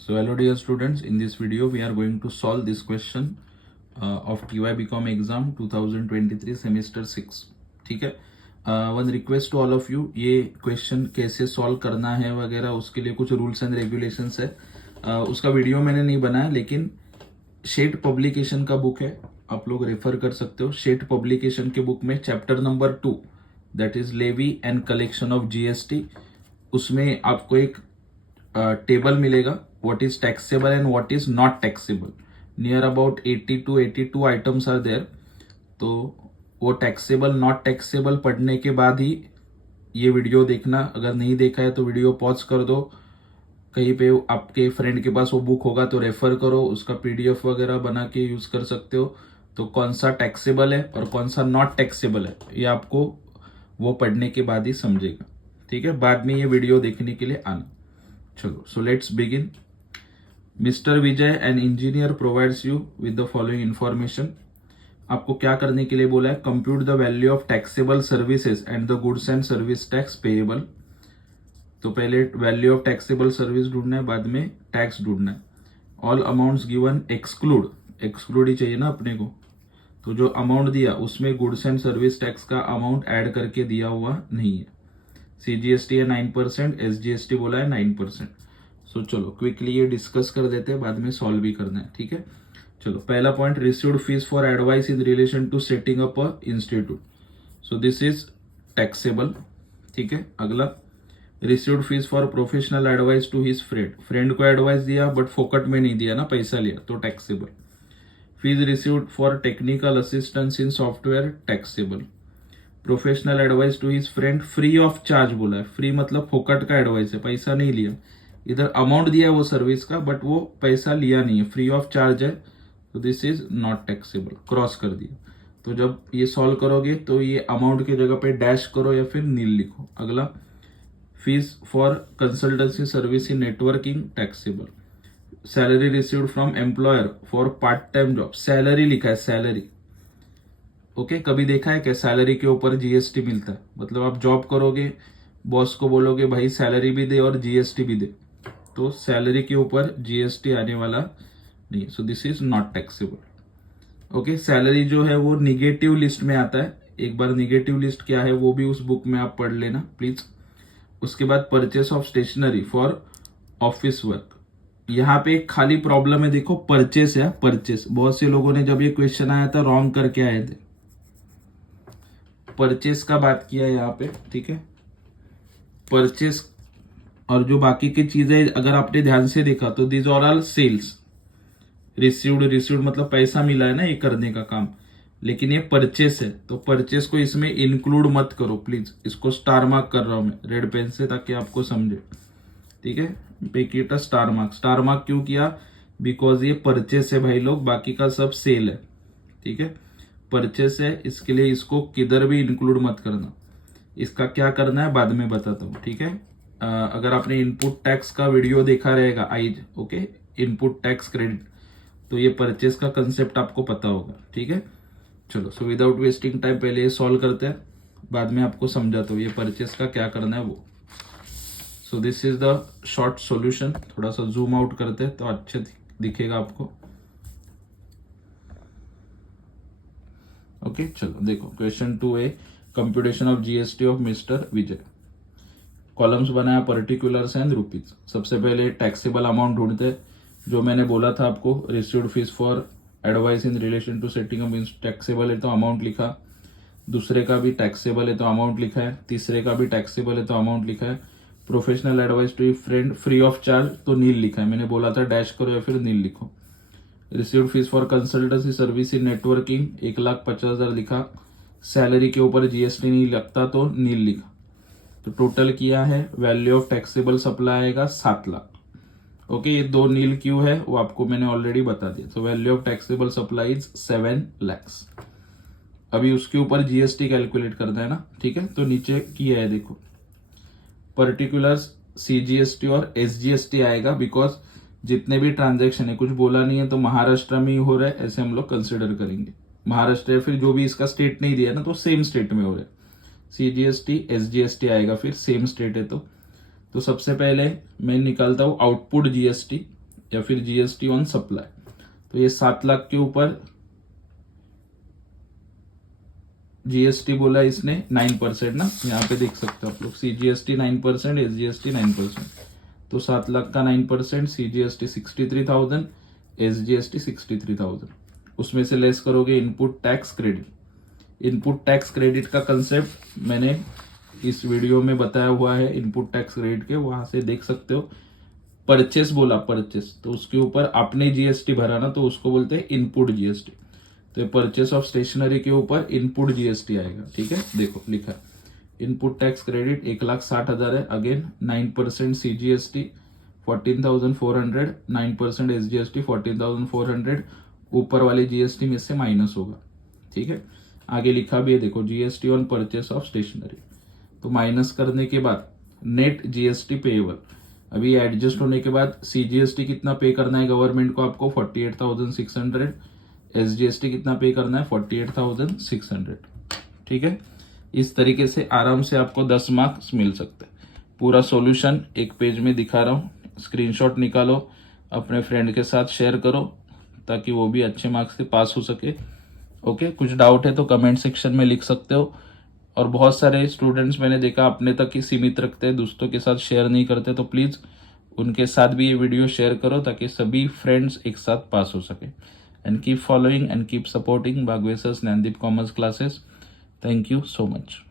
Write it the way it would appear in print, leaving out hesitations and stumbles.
So hello dear students, in this video we are going to solve this question of TY BCom exam 2023 semester 6. ठीक है. One request to all of you, ये question कैसे solve करना है वगैरह उसके लिए कुछ रूल्स एंड रेगुलेशंस है. उसका वीडियो मैंने नहीं बनाया, लेकिन शेट पब्लिकेशन का बुक है, आप लोग रेफर कर सकते हो. शेट पब्लिकेशन के बुक में chapter number 2 that is levy and collection of GST, उसमें आपको एक टेबल मिलेगा what is taxable and what is not taxable. Near about 80 to 82 items are there. तो वो टैक्सेबल नॉट टैक्सेबल पढ़ने के बाद ही ये वीडियो देखना. अगर नहीं देखा है तो वीडियो पॉज कर दो, कहीं पे आपके फ्रेंड के पास वो बुक होगा तो रेफर करो, उसका पीडीएफ वगैरह बना के यूज कर सकते हो. तो कौन सा टैक्सेबल है और कौन सा नॉट टैक्सेबल है ये आपको वो पढ़ने के बाद ही समझेगा. ठीक है, बाद में ये वीडियो देखने के लिए आना. चलो, so let's begin. Mister Vijay an engineer provides you with the following information. आपको क्या करने के लिए बोला है? Compute the value of taxable services and the goods and service tax payable. तो पहले वैल्यू ऑफ टैक्सेबल सर्विस ढूंढना है, बाद में टैक्स ढूंढना है. ऑल अमाउंट्स गिवन एक्सक्लूड ही चाहिए ना अपने को. तो जो अमाउंट दिया उसमें गुड्स एंड सर्विस टैक्स का अमाउंट ऐड करके दिया हुआ नहीं है. सीजीएसटी है 9%, एसजीएसटी बोला है 9%. सो चलो क्विकली ये डिस्कस कर देते हैं, बाद में सॉल्व भी करना है. ठीक है, चलो पहला point, received fees for advice in relation to setting up a institute. So this is taxable. ठीक है, अगला, received fees for professional advice to his friend को एडवाइस दिया बट फोकट में नहीं दिया ना, पैसा लिया, तो taxable. Fees received for technical assistance in software, taxable. Professional advice to his friend free of charge बोला है. फ्री मतलब फोकट का एडवाइस है, पैसा नहीं लिया. इधर अमाउंट दिया है वो सर्विस का बट वो पैसा लिया नहीं है, फ्री ऑफ चार्ज है, तो this is not taxable. Cross कर दिया. तो जब ये सॉल्व करोगे तो ये अमाउंट की जगह पे डैश करो या फिर नील लिखो. अगला, fees for consultancy service in networking, taxable. Salary received from employer for part time job, salary लिखा है, सैलरी. ओके, कभी देखा है क्या सैलरी के ऊपर जीएसटी मिलता है? मतलब आप जॉब करोगे, बॉस को बोलोगे भाई सैलरी भी दे और जीएसटी भी दे, तो सैलरी के ऊपर जीएसटी आने वाला नहीं. सो this is not taxable. Okay, salary जो है वो निगेटिव लिस्ट में आता है. एक बार निगेटिव लिस्ट क्या है वो भी उस बुक में आप पढ़ लेना प्लीज. उसके बाद purchase of stationery for office work. यहाँ पे एक खाली प्रॉब्लम है, देखो परचेस है, परचेस. बहुत से लोगों ने जब ये क्वेश्चन आया था रॉन्ग करके आए थे, परचेस का बात किया यहाँ पे. ठीक है, परचेस और जो बाकी की चीजें अगर आपने ध्यान से देखा तो this are all sales. Received मतलब पैसा मिला है ना ये करने का काम, लेकिन ये परचेस है, तो परचेस को इसमें इंक्लूड मत करो प्लीज. इसको स्टार मार्क कर रहा हूं मैं रेड पेन से ताकि आपको समझे. ठीक है, पेकीटा स्टार मार्क. स्टार मार्क क्यों किया? बिकॉज ये परचेस है भाई लोग, बाकी का सब सेल है. ठीक है, परचेस है, इसके लिए इसको किधर भी इंक्लूड मत करना. इसका क्या करना है बाद में बताता हूँ. ठीक है, अगर आपने इनपुट टैक्स का वीडियो देखा रहेगा eyes, okay, input tax credit, तो ये परचेस का कंसेप्ट आपको पता होगा. ठीक है, चलो, सो विदाउट वेस्टिंग टाइम पहले ये सॉल्व करते हैं, बाद में आपको समझाता हूँ ये परचेस का क्या करना है वो. सो this is the short solution. थोड़ा सा जूम आउट करते हैं तो अच्छे दिखेगा आपको. ओके, चलो देखो question 2A, computation of GST of mister Vijay. Columns बनाया पर्टिकुलर्स एंड रुपीज. सबसे पहले टैक्सेबल अमाउंट ढूंढते, जो मैंने बोला था आपको, received fees for advice in relation to setting up taxable है तो अमाउंट लिखा, दूसरे का भी टैक्सेबल है तो अमाउंट लिखा है, तीसरे का भी टैक्सेबल है तो अमाउंट लिखा है. Professional advice to friend free of charge तो नील लिखा है, मैंने बोला था डैश करो या फिर नील लिखो. Received fees for consultancy service in networking 1,50,000 लिखा, सैलरी के ऊपर जीएसटी नहीं लगता तो नील लिखा. तो टोटल किया है, वैल्यू ऑफ टैक्सेबल सप्लाई आएगा 7 लाख. ओके, ये 2 नील क्यों है वो आपको मैंने ऑलरेडी बता दिया. तो value of taxable supply is 7 lakhs. अभी उसके ऊपर जीएसटी कैलकुलेट करना है ना. ठीक है, तो नीचे किया है देखो, पर्टिकुलर्स सीजीएसटी और एसजीएसटी आएगा, बिकॉज जितने भी ट्रांजेक्शन है, कुछ बोला नहीं है तो महाराष्ट्र में ही हो रहा है ऐसे हम लोग कंसिडर करेंगे. महाराष्ट्र या फिर जो भी इसका स्टेट नहीं दिया ना तो सेम स्टेट में हो रहा है. सीजीएसटी एसजीएसटी आएगा फिर सेम स्टेट है तो सबसे पहले मैं निकालता हूं आउटपुट जीएसटी. या फिर जीएसटी ऑन सप्लाई। तो ये 7 लाख के ऊपर जीएसटी बोला इसने 9% ना, यहाँ पे देख सकते हो आप लोग, सीजीएसटी 9%, एसजीएसटी 9%। तो 7 लाख का 9%, सीजीएसटी 63,000, एसजीएसटी 63,000। उसमें से लेस करोगे input tax credit. Input tax credit का कंसेप्ट मैंने इस वीडियो में बताया हुआ है, इनपुट टैक्स क्रेडिट के, वहां से देख सकते हो। परचेस बोला, परचेस, तो उसके ऊपर आपने जीएसटी भरा ना, तो उसको बोलते हैं इनपुट जीएसटी। तो परचेस ऑफ स्टेशनरी के ऊपर इनपुट जीएसटी आएगा। ठीक है, देखो लिखा इनपुट टैक्स क्रेडिट 1,60,000 है। अगेन 9% सीजीएसटी 14,400, 9% एसजीएसटी 14,400, ऊपर वाले जीएसटी में से माइनस होगा। ठीक है, आगे लिखा भी है, देखो GST on purchase of stationery. तो माइनस करने के बाद नेट जीएसटी पेएबल। अभी एडजस्ट होने के बाद सीजीएसटी कितना पे करना है गवर्नमेंट को, आपको 48,600, एसजीएसटी कितना पे करना है 48,600। ठीक है, इस तरीके से आराम से आपको 10 मार्क्स मिल सकते हैं। पूरा सॉल्यूशन एक पेज में दिखा रहा हूँ, स्क्रीनशॉट निकालो, अपने फ्रेंड के साथ शेयर करो ताकि वो भी अच्छे मार्क्स से पास हो सके। ओके, कुछ डाउट है तो कमेंट सेक्शन में लिख सकते हो। और बहुत सारे स्टूडेंट्स मैंने देखा अपने तक ही सीमित रखते हैं, दोस्तों के साथ शेयर नहीं करते, तो प्लीज उनके साथ भी ये वीडियो शेयर करो ताकि सभी फ्रेंड्स एक साथ पास हो सके। And keep following and keep supporting Bagwesas Nandip Commerce Classes. Thank you so much.